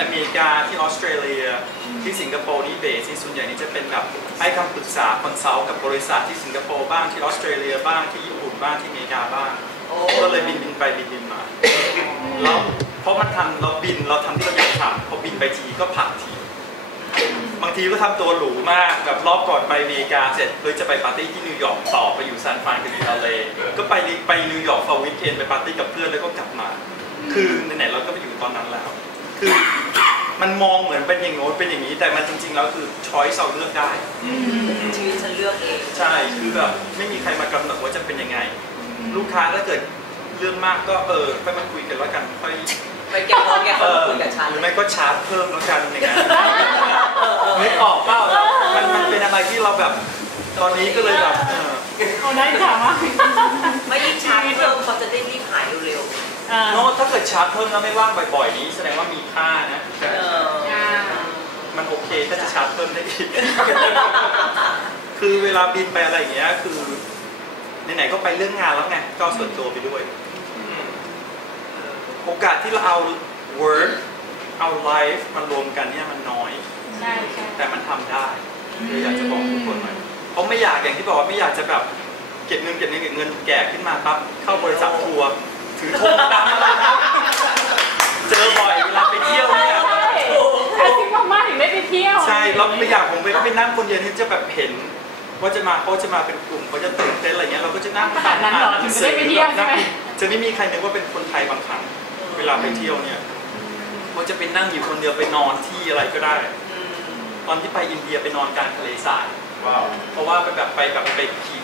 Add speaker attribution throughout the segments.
Speaker 1: อเมริกาที่ออสเตรเลีย ที่สิงคโปร์นี่เบสที่ส่วนใหญ่นี่จะเป็นแบบให้คำปรึกษาคอนซัลท์กับบริษัทที่สิงคโปร์บ้างที่ออสเตรเลียบ้างที่ญี่ปุ่นบ้างที่อเมริกาบ้าง
Speaker 2: โอ้
Speaker 1: ก็เลยบินบินไปบินบินมาแล้วเพราะมันทำเราบินเราทำที่เราอยากทำพอบินไปทีก็ผักที บางทีก็ทำตัวหรูมากแบบรอบก่อนไปอเมริกาเสร็จเฮ้ยจะไปปาร์ตี้ที่นิวยอร์กต่อไปอยู่ซานฟรานกับนิวเลก็ไปไปนิวยอร์กฟอร์วิกเอนไปปาร์ตี้กับเพื่อนแล้วก็กลับมา คือไหนๆเราก็ไปอยู่ตอนนั้นแล้ว คือ มันมองเหมือนเป็นอย่างโน้นเป็นอย่างนี้ แต่มันจริง ๆ แล้วคือช้อยส์เราเลือกได้
Speaker 2: ชีวิตฉันเลือกเอง
Speaker 1: ใช่คือแบบไม่มีใครมากำหนดว่าจะเป็นยังไง ลูกค้าถ้าเกิดเรื่องมากก็เออค่อยมาคุยกันแล้วกันค่อย
Speaker 2: ไปแกะพอแกะ
Speaker 1: เอ
Speaker 2: เขา
Speaker 1: อ
Speaker 2: คุยกับฉัน
Speaker 1: หรือไม่ก็ชาร์จเพิ่มแล้วกันอย่างเงี้ยนึกออกเปล่ามันมันเป็นอะไรที่เราแบบ ตอนนี้ก็เลยแบบเออ
Speaker 3: เอาได้ถามว่า
Speaker 2: ไม่ยิ่งชาร์จเพิ่มเขาจะได้รีบหายเร็ว
Speaker 3: อ่า
Speaker 1: โน้ตถ้าเกิดชาร์จเพิ่มแล้วไม่ว่างบ่อยๆ นี้แสดงว่ามีค่านะ
Speaker 2: ๆ
Speaker 1: แต่
Speaker 2: เออ
Speaker 3: อ่า
Speaker 1: มันโอเคถ้าจะชาร์จเพิ่มได้อีก คือเวลาบินไปอะไรอย่างเงี้ย คือไหนๆก็ไปเรื่องงานแล้วไง ก็เอาส่วนตัวไปด้วยอืมโอกาสที่เราเอา work เอา life มันรวมกันเนี่ยมันน้อย
Speaker 3: ใช่ใช่
Speaker 1: แต่มันทำได้เลยอยากจะบอกทุกคนหน่อยเพราะไม่อยากอย่างที่บอกว่าไม่อยากจะแบบเก็บเงินเก็บเงินเก็บเงินแก่ขึ้นมาปั๊บเข้าบริษัททัวร์ ถือธงดำอะไรนะเจอบ่อยเวลาไปเที่ยวเนี่ย
Speaker 3: ใช่ที่มากๆถึงได้ไปเที่ยว
Speaker 1: ใช่แล้วไม่อยากผมไปก็ไปนั่งคนเดียวที่จะแบบเห็นว่าจะมาเขาจะมาเป็นกลุ่มเขาจะตื่นเต้นอะไรเงี้ยเราก็จะนั่ง
Speaker 3: ขนาดนั้นเหรอถึงจะได้ไปเที่ยวใช่ไหม
Speaker 1: จะไม่มีใครนึกว่าเป็นคนไทยบางครั้ง เวลาไปเที่ยวเนี่ยว่าจะไปนั่งอยู่คนเดียวไปนอนที่อะไรก็ได้ ตอนที่ไปอินเดียไปนอนกลางทะเลทรายเพราะว่าไปแบบไปแบบไปขี่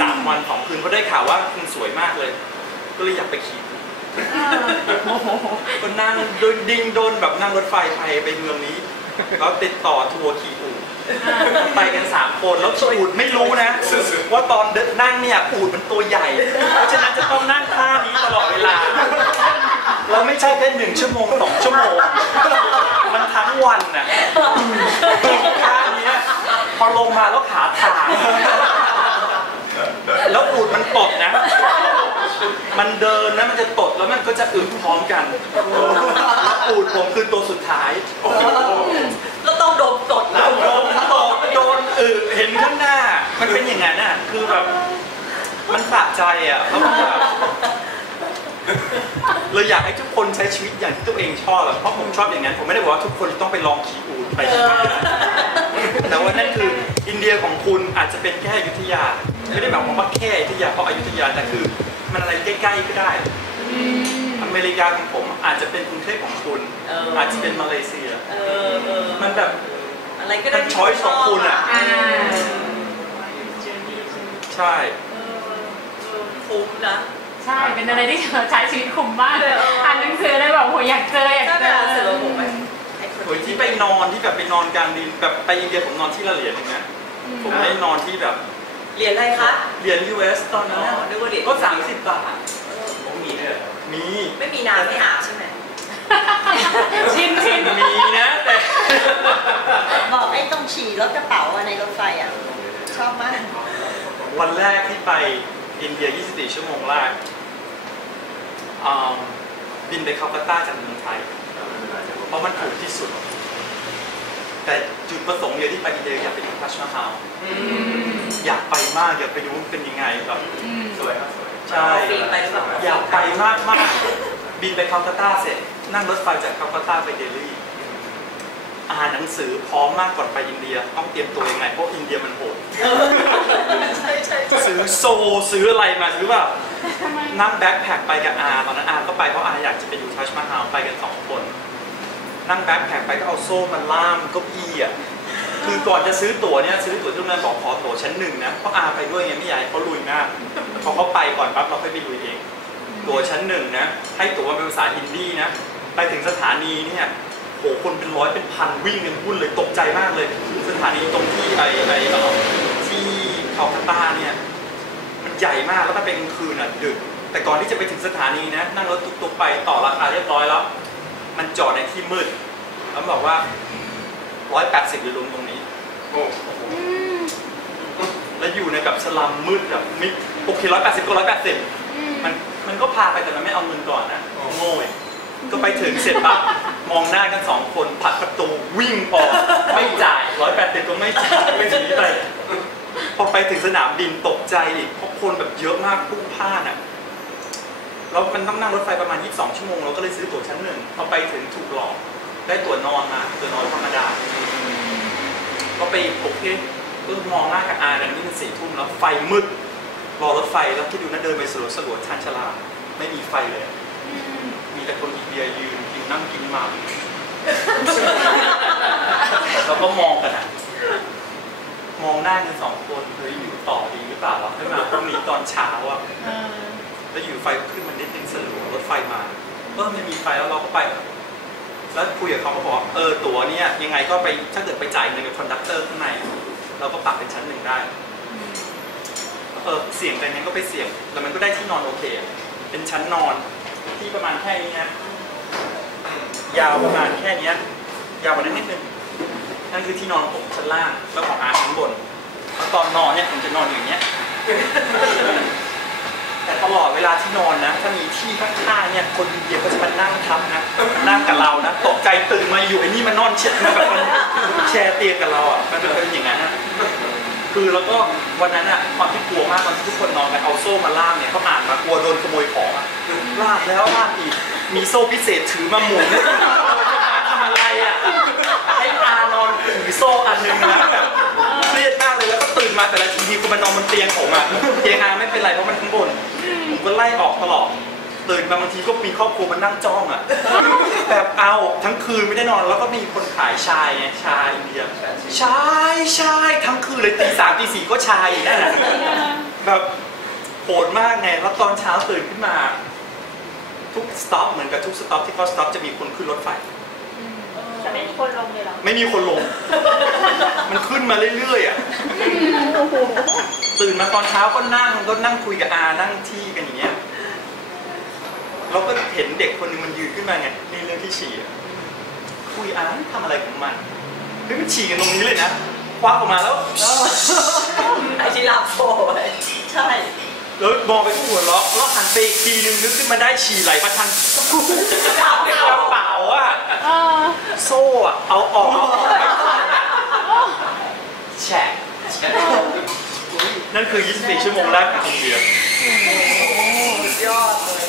Speaker 1: สามวันสองคืนเพราะได้ข่าวว่าคุณสวยมากเลย ก็เลยอยากไปขี่หู
Speaker 3: โอ้โห
Speaker 1: ก็นั่งโดนดิงโดนแบบนั่งรถไฟไปไปเมืองนี้ แล้วติดต่อทัวร์ขี่อูไปกันสามคนแล้วขี่อูดไม่รู้นะว่าตอนเดินนั่งเนี่ยอูดมันตัวใหญ่ เพราะฉะนั้นจะต้องนั่งท่านี้ตลอดเวลาแล้วไม่ใช่แค่หนึ่งชั่วโมงสองชั่วโมง มันทั้งวันน่ะท่าเนี้ยพอลงมาแล้วขาถางแล้วอูดมันตดนะ มันเดินนะมันจะตดแล้วมันก็จะอึพร้อมกันแล้วอูดผมคือตัวสุดท้าย
Speaker 2: ก็ต้องดมตดแล้ว
Speaker 1: โดนตดโดนอึเห็นข้างหน้า มันเป็นอย่างนั้นน่ะคือแบบมันสะใจอะแล้วมันแบบเลยอยากให้ทุกคนใช้ชีวิตอย่างที่ตัวเองชอบอะเพราะผมชอบอย่างนั้น ผมไม่ได้บอกว่าทุกคนต้องไปลองขี่อูดไปที่ไหนนะแต่ว่านั่นคืออินเดียของคุณอาจจะเป็นแค่อยุธยา ไม่ได้แบบว่าแค่อยุธยาเพราะอยุธยาแต่คือ มันอะไรใกล้ๆก็ได้อเมริกาของผมอาจจะเป็นกรุงเทพของคุณ
Speaker 2: เออ
Speaker 1: อาจจะเป็นมาเลเซีย
Speaker 2: เออเออ
Speaker 1: มันแบบ
Speaker 2: อะไรก็ได้
Speaker 1: เป็น choice ของคุณอะ
Speaker 3: อ่า
Speaker 1: ใช่
Speaker 2: คุ้มนะ
Speaker 3: ใช่เป็นอะไรที่ใช้ชีวิตคุ้มมากเลยอ่านหนังสือเลยแบบโหอยากเจออยาก
Speaker 2: ถ้า
Speaker 3: เจ
Speaker 2: เว
Speaker 3: อ
Speaker 2: ลาเสร็จแล้วผมไปไอ้คน
Speaker 1: โดยที่ไปนอนที่แบบไปนอนกลางดินแบบไปอินเดียผมนอนที่ละเหรียญอย่างเงี้ยผมไม่ได้นอนที่แบบ
Speaker 2: เรียนอะไรคะ
Speaker 1: เหรียญ US ตอนนั้น
Speaker 2: อ๋
Speaker 1: น่ะ
Speaker 2: อนึกว่าเหรียญ
Speaker 1: ก็สามสิบบาท
Speaker 2: เออ
Speaker 1: ผมมีด้วยเหรอมี
Speaker 2: ไม่มีน้ำไม่อาบใช่ไหม
Speaker 3: ชินชิน
Speaker 1: มีนะแต่
Speaker 4: บอกไอ้ตรงฉี่รถกระเป๋าอะในรถไฟอะชอบมาก
Speaker 1: วันแรกที่ไปอินเดีย 24 ชั่วโมงแรกอ่าบินไปคาลกัตตาจากเมืองไทย เพราะมันถูกที่สุด แต่จุดประสงค์เดียวที่ไปอินเดียอยากไปดูทัชมาฮาล อยากไปมากอยากไปดูว่าเป็นยังไงแบบ
Speaker 3: อืม
Speaker 1: สวยครับใช่
Speaker 2: ฟรีไปหรือเปล่า
Speaker 1: อยากไปมากมากบินไปคาลกัตตาเสร็จ นั่งรถไฟจากคาลกัตตาไปเดลีอ่านหนังสือพร้อมมากก่อนไปอินเดีย ต้องเตรียมตัวยังไงเพราะอินเดียมันโหด
Speaker 2: ใช่ใช่ใช่
Speaker 1: ซื้อโซซื้ออะไรมาซื้อแบบ
Speaker 3: ทำไม
Speaker 1: นั่งแบ็คแพคไปกับอาตอนนั้นอาก็ไปเพราะอาอยากจะไปดูทัชมาฮาลไปกันสองคน นั่งแบ็คแพคไปก็เอาโซ่มาล่ามเก้าอี้อะ คือก่อนจะซื้อตั๋วเนี่ยซื้อตั๋วที่โรงแรมบอกขอตั๋วชั้นหนึ่งนะเพราะอาไปด้วยไงไม่อยากให้เขาลุยมากพอเขาไปก่อนปั๊บเราค่อยไปลุยเอง ตั๋วชั้นหนึ่งนะให้ตั๋วเป็นภาษาฮินดีนะไปถึงสถานีเนี่ยโหคนเป็นร้อยเป็นพันวิ่งกันวุ่นเลยตกใจมากเลย สถานีตรงที่ไอไอเอ่อที่คาลคัตตาเนี่ยมันใหญ่มากแล้วถ้าเป็นกลางคืนอะดึก แต่ก่อนที่จะไปถึงสถานีนะนั่งรถตุกๆไปต่อราคาเรียบร้อยแล้ว มันจอดในที่มืดแล้วบอกว่า180อยู่รวมตรงนี้
Speaker 3: อืม
Speaker 1: แล้วอยู่ในแบบส ลัมมืดแบบมิโอเค180ก็180
Speaker 3: อืม
Speaker 1: มันมันก็พาไปแต่มันไม่เอาเงินก่อนนะโง่เว้ยก็ไปถึงเสร็จปั๊บมองหน้ากันสองคนผลักประตูวิ่งออกไม่จ่ายร้อยแปดสิบก็ไม่จ่ายไม่หนีไปพอไปถึงสนามบินตกใจอีกเพราะคนแบบเยอะมากพลุ่งพล่านอะแล้วมันต้องนั่งรถไฟประมาณ 22 ชั่วโมงเราก็เลยซื้อตั๋วชั้นหนึ่งพอไปถึงถูกหลอกได้ตั๋วนอนมา ตั๋วนอนธรรมดา ก็ไปโอเค ก็มองหน้ากับอากันนี่มันสี่ทุ่มแล้วไฟมืดรอรถไฟแล้วคิดดูนะเดินไปสลัวสลัวชานชลาไม่มีไฟเลย มีแต่คนอินเดียยืนกินนั่งกินหมากแล้วก็มองกันอะมองหน้ากันสองคนเฮ้ยอยู่ต่อดีหรือเปล่าวะให้มาพรุ่งนี้ตอนเช้าอะแล้วอยู่ไฟขึ้นมานิดนึงสลัวรถไฟมาเออไม่มีไฟแล้วเราก็ไปแล้วคุยกับเขาก็บอกเออตั๋วเนี่ยยังไงก็ไปถ้าเกิดไปจ่ายเงินกับคอนดักเตอร์ข้างใน เราก็ปรับเป็นชั้นหนึ่งได้เออเสี่ยงแต่งั้นก็ไปเสี่ยงแล้วมันก็ได้ที่นอนโอเคอะเป็นชั้นนอนที่ประมาณแค่นี้นะยาวประมาณแค่เนี้ยยาวกว่านั้นนิดนึงนั่นคือที่นอนของผมชั้นล่างแล้วของอาชั้นบนแล้วตอนนอนเนี่ยผมจะนอนอย่างเงี้ยแต่ตลอดเวลาที่นอนนะ ถ้ามีที่ข้างๆเนี่ยคนอินเดียก็จะมานั่งทับนะนั่งกับเรานะตกใจตื่นมาอยู่ไอ้นี่มันนอนเช็ดมาแบบมัน แชร์เตียงกับเราอะมันเป็นอย่างนั้นอะคือแล้วก็วันนั้นอะความที่กลัวมากตอนที่ทุกคนนอนกันเอาโซ่มาล่ามเนี่ยเขาอ่านมากลัวโดนขโมยของอะลากแล้วลากอีกมีโซ่พิเศษถือมาหมุนทำอะไรอะให้อานอนถือโซ่อันหนึ่งนะแบบเครียดมากเลยแล้วก็ตื่นมาแต่ละทีคือมันนอนบนเตียงผมอะเตียงอาไม่เป็นไรเพราะมันข้างบนผมก็ไล่ออกตลอด ตื่นมาบางทีก็มีครอบครัวมันนั่งจ้องอะแบบเอาทั้งคืนไม่ได้นอน แล้วก็มีคนขายชายไงชายอินเดียชายชายทั้งคืนเลยตีสามตีสี่ก็ชายอีกนั่นแหละแบบโหดมากไงแล้วตอนเช้าตื่นขึ้นมา ทุกสต็อปเหมือนกับทุกสต็อปที่เขาสต็อปจะมีคนขึ้นรถไฟ
Speaker 3: แต่ไม่มีคนลงเลยเหรอ
Speaker 1: ไม่มีคนลง มันขึ้นมาเรื่อยๆอะตื่นมาตอนเช้าก็นั่งก็นั่งคุยกับอานั่งที่กันอย่างเงี้ย เราก็เห็นเด็กคนหนึงมันยืนขึ้นมาไงในเรื่องที่ฉี่อะคุยอาทำอะไรของมันเฮ้ยมันฉี่กันตรงนี้เลยนะควักออกมาแล้ว
Speaker 2: ไอชิลาโฟไว้
Speaker 4: ใช่
Speaker 1: แล้วมองไปที่หัวเราะแล้วหันไปอีกทีนึงนึกขึ้นมาได้ฉี่ไหลมาทางกระเป๋าอะ
Speaker 3: เออ
Speaker 1: โซ่อะเอาออกเอาออกไม่ทันอะแฉะนั่นคือ 24 ชั่วโมงแรกของอินเดีย
Speaker 2: สุดยอดเลย